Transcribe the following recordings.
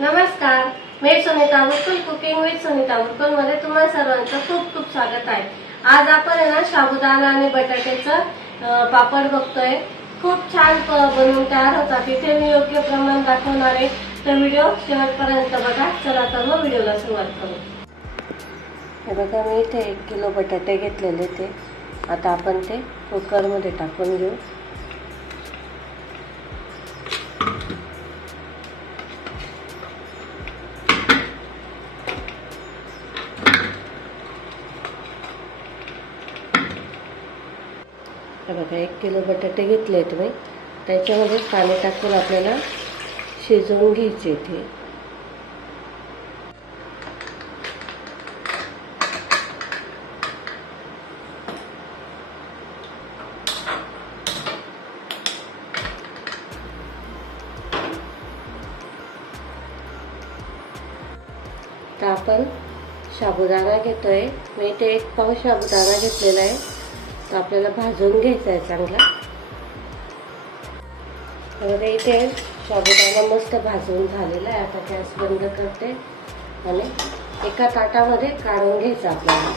नमस्कार. मी Sunita Mukul cooking with Sunita मुकुलमध्ये तुम्हाला सर्वांचं खूप खूप स्वागत आहे. आज आपण आहे ना साबुदाणा आणि बटाट्याचं पापड बघतोय. खूप छान बनवून तयार होतात. इथे मी योग्य प्रमाण दाखवणार आहे. तर व्हिडिओ शेवटपर्यंत बघा. चला तर मग व्हिडिओला सुरुवात करू. हे बघा मी इथे एक किलो बटाटे घेतलेले ते. आता आपण ते कुकरमध्ये टाकून घेऊ. बघा एक किलो बटाटे घेतले तुम्ही त्याच्यामध्ये पाणी टाकून आपल्याला शिजवून घ्यायचे ते. तर आपण साबुदाणा घेतोय. मी ते एक पाव साबुदाणा घेतलेला आहे. तो आपल्याला भाजून घ्यायचा आहे चांगला. तर इथे साबुदाणा मस्त भाजून झालेला आहे. आता गॅस बंद करते आणि एका ताटामध्ये काढून घ्यायचा आपल्याला.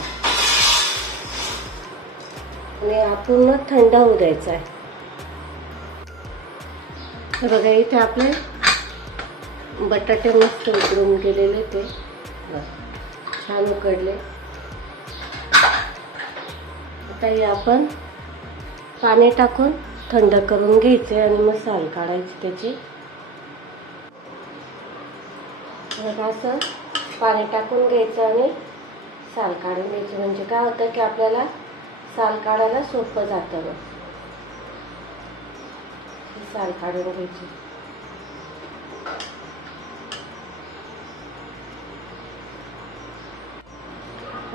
आणि हा पूर्ण थंड होऊ द्यायचा आहे. बघा इथे आपले बटाटे मस्त उकडून गेलेले ते. छान उकडले. आता हे आपण पाणी टाकून थंड करून घ्यायचे आणि मग साल काढायची त्याची. बघा असं पाणी टाकून घ्यायचं आणि साल काढून घ्यायची. म्हणजे काय होतं की आपल्याला साल काढायला सोपं जातं मग. ही साल काढून घ्यायची.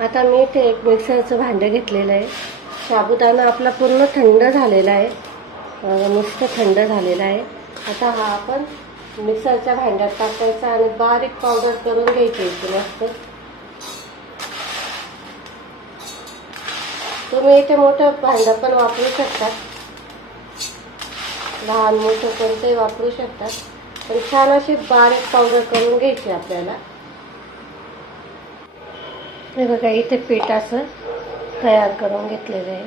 आता मी इथे एक मिक्सरचं भांडं घेतलेलं आहे. साबुदाणा आपला पूर्ण थंड झालेला आहे. मस्त थंड झालेला आहे. आता हा आपण मिक्सरच्या भांड्यात टाकायचा आणि बारीक पावडर करून घ्यायची इथे मस्त. तुम्ही इथे मोठं भांडं पण वापरू शकता. लहान मोठं कोणतंही वापरू शकता. पण छान अशी बारीक पावडर करून घ्यायची आपल्याला. हे बघा इथे पीठ असं तयार करून घेतलेलं आहे.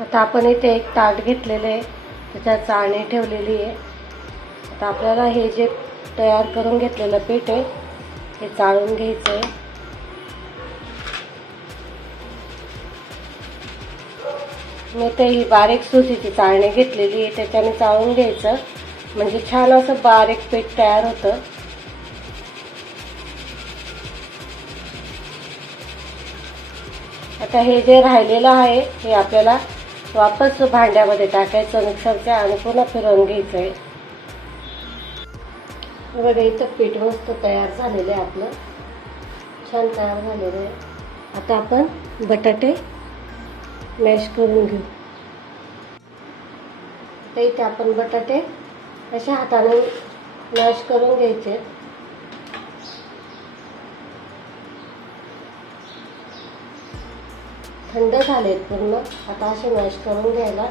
आता आपण इथे एक ताट घेतलेलं आहे. त्याच्यात चाळणी ठेवलेली आहे. आता आपल्याला हे जे तयार करून घेतलेलं पीठ आहे हे चाळून घ्यायचं आहे. मी ते ही बारीक सुतीची चाळणी घेतलेली आहे. त्याच्याने चाळून घ्यायचं. म्हणजे छान असं बारीक पीठ तयार होतं. आता हे जे राहिलेलं आहे हे आपल्याला वापस भांड्यामध्ये टाकायचं मिक्सरच्या आणि पुन्हा फिरवून घ्यायचं आहे बघा इथं पीठ मस्त तयार झालेलं आहे आपलं. छान तयार झालेलं आहे. आता आपण बटाटे मॅश करून घेऊ. आता इथे आपण बटाटे अशा हाताने मॅश करून घ्यायचे थंड झालेत पूर्ण. आता असे मॅश करून घ्यायला.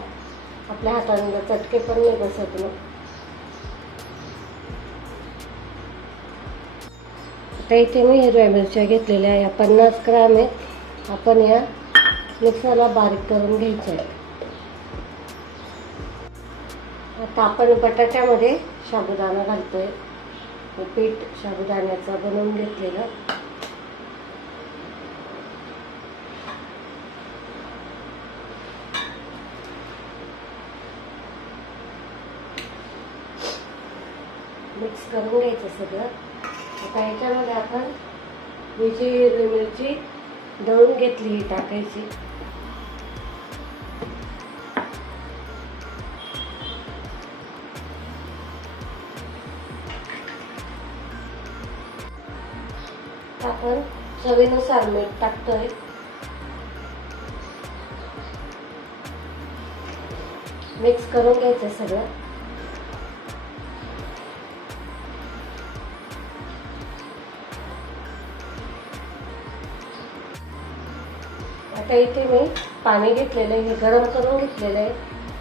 आपल्या हातांना चटके पण नाही बसत मग. आता इथे मी हिरव्या मिरच्या घेतलेल्या या पन्नास ग्राम आहेत. आपण या मिक्सरला बारीक करून घ्यायच्या आहेत. आता आपण बटाट्यामध्ये साबुदाणा घालतोय. पीठ साबुदाण्याचं बनवून घेतलेलं. मिक्स करून घ्यायचं सगळं. आता याच्यामध्ये आपण ही जी हिरवी मिरची दळून घेतली ही टाकायची. आपण चवीनुसार मीठ टाकतोय. मिक्स करून घ्यायचं सगळं. आता इथे मी पाणी घेतलेलं आहे हे गरम करून घेतलेलं आहे.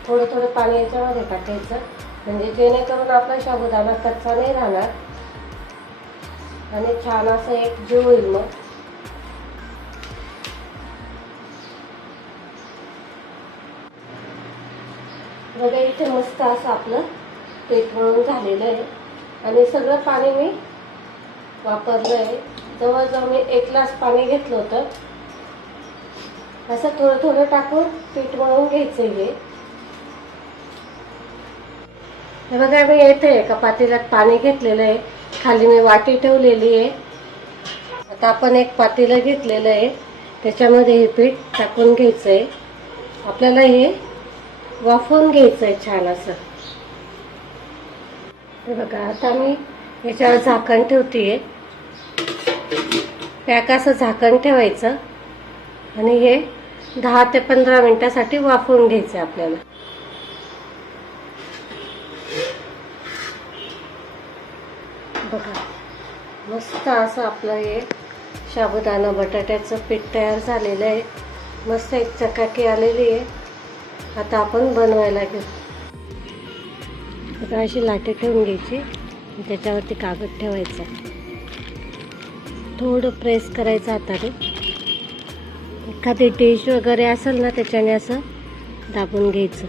थोडं थोडं पाणी याच्यामध्ये टाकायचं. म्हणजे जेणेकरून आपला शाबुदाना कच्चा नाही राहणार. आणि छान असं एक जीव होईल मग. बघा इथे मस्त असं आपलं पीठ वळून झालेलं आहे. आणि सगळं पाणी मी वापरलं आहे जवळजवळ मी एक ग्लास पाणी घेतलं होतं. असं थोडं थोडं टाकून पीठ मळून घ्यायचं हे. हे बघा मी येते. एका पातेल्यात पाणी घेतलेलं आहे. खाली मी वाटी ठेवलेली आहे. आता आपण एक पातेलं घेतलेलं आहे. त्याच्यामध्ये हे पीठ टाकून घ्यायचं आहे आपल्याला हे वाफवून घ्यायचं आहे छान असं. हे बघा आता मी याच्यावर झाकण ठेवते पॅक असं झाकण ठेवायचं. आणि हे दहा ते पंधरा मिनिटासाठी वाफवून घ्यायचं आहे आपल्याला. बघा मस्त असं आपलं हे साबुदाणा बटाट्याचं पीठ तयार झालेलं आहे. मस्त एक चकाकी आलेली आहे. आता आपण बनवायला घेऊ. अशी लाटे ठेवून घ्यायची. त्याच्यावरती कागद ठेवायचा. थोडं प्रेस करायचं हाताने. एखादी डिश वगैरे असेल ना त्याच्याने असं दाबून घ्यायचं.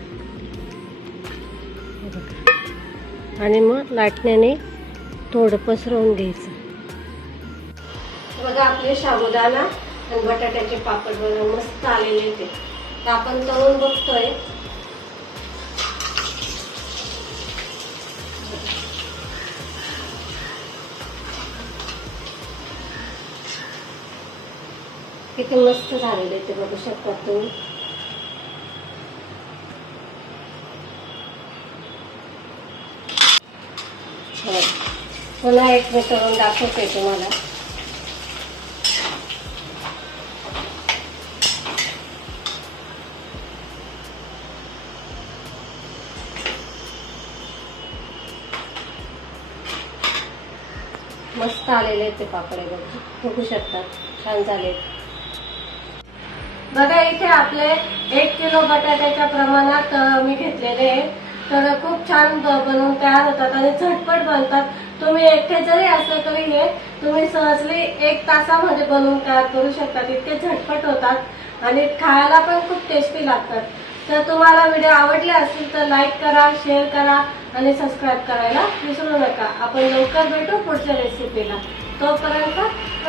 आणि मग लाटण्याने थोडं पसरवून घ्यायचं. बघा आपले साबुदाणा आणि बटाट्याचे पापड बघा मस्त आलेले ते. आपण तळून बघतोय. किती मस्त झालेले ते बघू शकता तुम्ही. पुन्हा एक मी करून दाखवते तुम्हाला. मस्त आलेले ते पापडे बघू. बघू शकतात छान झाले बघा इथे आपले एक किलो बटाट्याच्या प्रमाणात मी घेतलेले आहे तर खूप छान बनवून तयार होतात आणि झटपट बनतात. तुम्ही एकटे जरी असले तरी हे तुम्ही सहजली एक तासामध्ये बनवून तयार करू शकतात इतके झटपट होतात आणि खायला पण खूप टेस्टी लागतात. तर तुम्हाला व्हिडिओ आवडले असतील तर लाईक करा शेअर करा आणि सबस्क्राईब करायला विसरू नका. आपण लवकर भेटू पुढच्या रेसिपीला तोपर्यंत